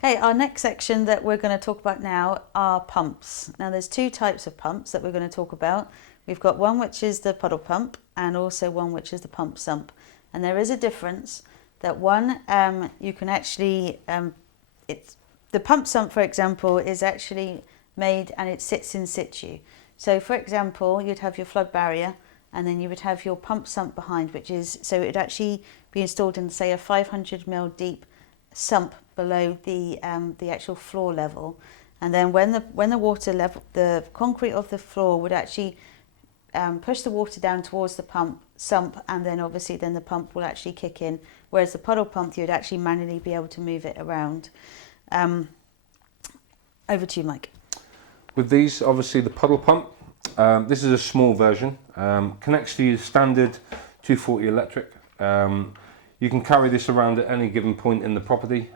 Okay, our next section that we're going to talk about now are pumps. Now there's two types of pumps that we're going to talk about. We've got one which is the puddle pump and also one which is the pump sump. And there is a difference that one you can actually, the pump sump for example is actually made and it sits in situ. So for example, you'd have your flood barrier and then you would have your pump sump behind, which is, so it would actually be installed in say a 500 mil deep sump below the actual floor level, and then when the water level, the concrete of the floor would actually push the water down towards the pump sump, and then obviously then the pump will actually kick in, whereas the puddle pump you would actually manually be able to move it around. Over to you, Mike. With these, obviously the puddle pump, this is a small version, connects to your standard 240 electric. You can carry this around at any given point in the property.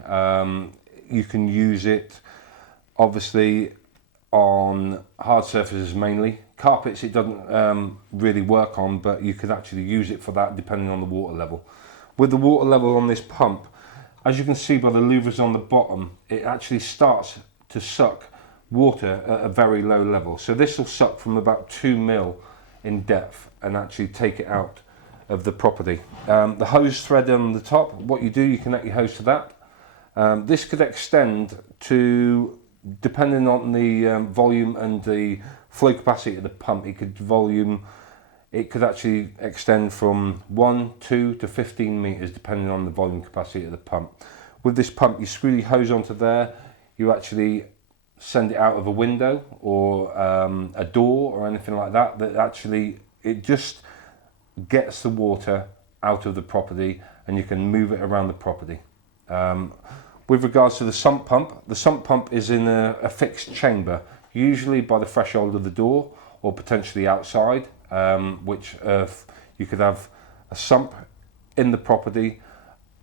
You can use it obviously on hard surfaces mainly. Carpets it doesn't really work on, but you could actually use it for that depending on the water level. With the water level on this pump, as you can see by the louvers on the bottom, it actually starts to suck water at a very low level. So this will suck from about 2 mil in depth and actually take it out of the property. The hose thread on the top, what you do, you connect your hose to that. This could extend to, depending on the volume and the flow capacity of the pump, it could actually extend from 1, 2 to 15 meters depending on the volume capacity of the pump. With this pump, you screw your hose onto there, you actually send it out of a window or a door or anything like that, actually it just gets the water out of the property and you can move it around the property. With regards to the sump pump is in a fixed chamber, usually by the threshold of the door or potentially outside, which you could have a sump in the property,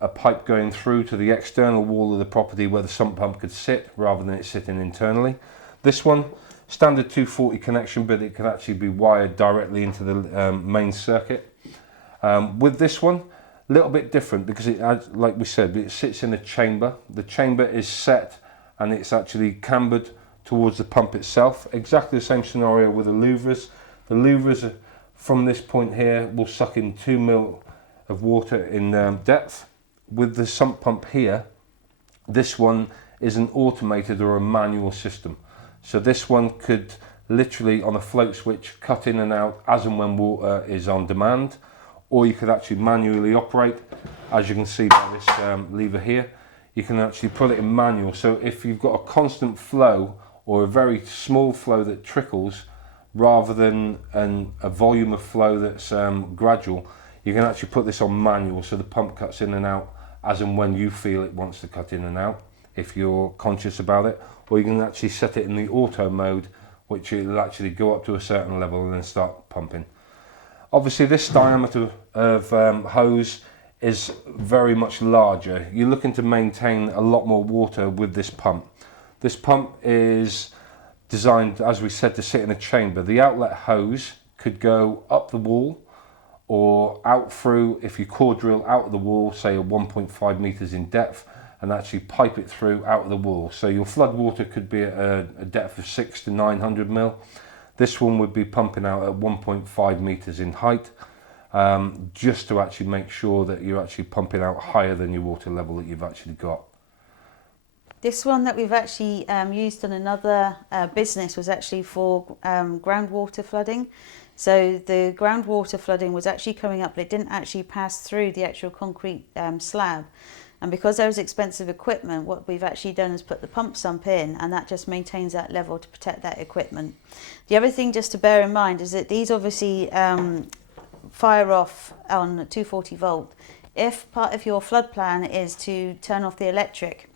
a pipe going through to the external wall of the property where the sump pump could sit rather than it sitting internally. This one, standard 240 connection, but it can actually be wired directly into the main circuit. With this one, a little bit different because it, like we said, it sits in a chamber. The chamber is set and it's actually cambered towards the pump itself. Exactly the same scenario with the louvers. The louvers from this point here will suck in 2 mil of water in depth. With the sump pump here, this one is an automated or a manual system. So this one could literally on a float switch cut in and out as and when water is on demand, or you could actually manually operate, as you can see by this lever here. You can actually put it in manual, so if you've got a constant flow or a very small flow that trickles rather than a volume of flow that's gradual, you can actually put this on manual so the pump cuts in and out as and when you feel it wants to cut in and out, if you're conscious about it. Or you can actually set it in the auto mode, which will actually go up to a certain level and then start pumping. Obviously this diameter of hose is very much larger. You're looking to maintain a lot more water with this pump. This pump is designed, as we said, to sit in a chamber. The outlet hose could go up the wall or out through, if you core drill out of the wall, say a 1.5 meters in depth, and actually pipe it through out of the wall. So your flood water could be at a depth of 600 to 900 mil. This one would be pumping out at 1.5 meters in height, just to actually make sure that you're actually pumping out higher than your water level that you've actually got. This one that we've actually used on another business was actually for groundwater flooding. So the groundwater flooding was actually coming up, but it didn't actually pass through the actual concrete slab. And because there was expensive equipment, what we've actually done is put the pump sump in, and that just maintains that level to protect that equipment. The other thing just to bear in mind is that these obviously fire off on 240 volt. If part of your flood plan is to turn off the electric,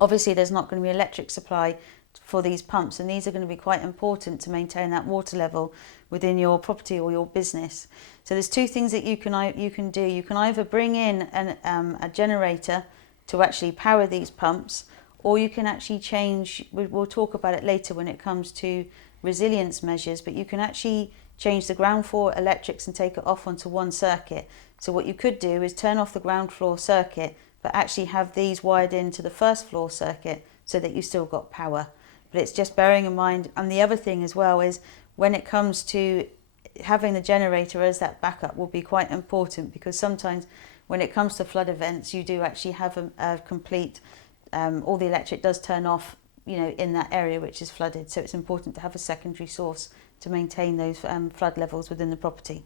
obviously there's not going to be electric supply for these pumps, and these are going to be quite important to maintain that water level within your property or your business. So there's two things that you can do. You can either bring in a generator to actually power these pumps, or you can actually change, we'll talk about it later when it comes to resilience measures, but you can actually change the ground floor electrics and take it off onto one circuit. So what you could do is turn off the ground floor circuit, but actually have these wired into the first floor circuit so that you've still got power. But it's just bearing in mind, and the other thing as well is when it comes to having the generator as that backup will be quite important, because sometimes when it comes to flood events you do actually have a complete, all the electric does turn off, you know, in that area which is flooded, so it's important to have a secondary source to maintain those flood levels within the property.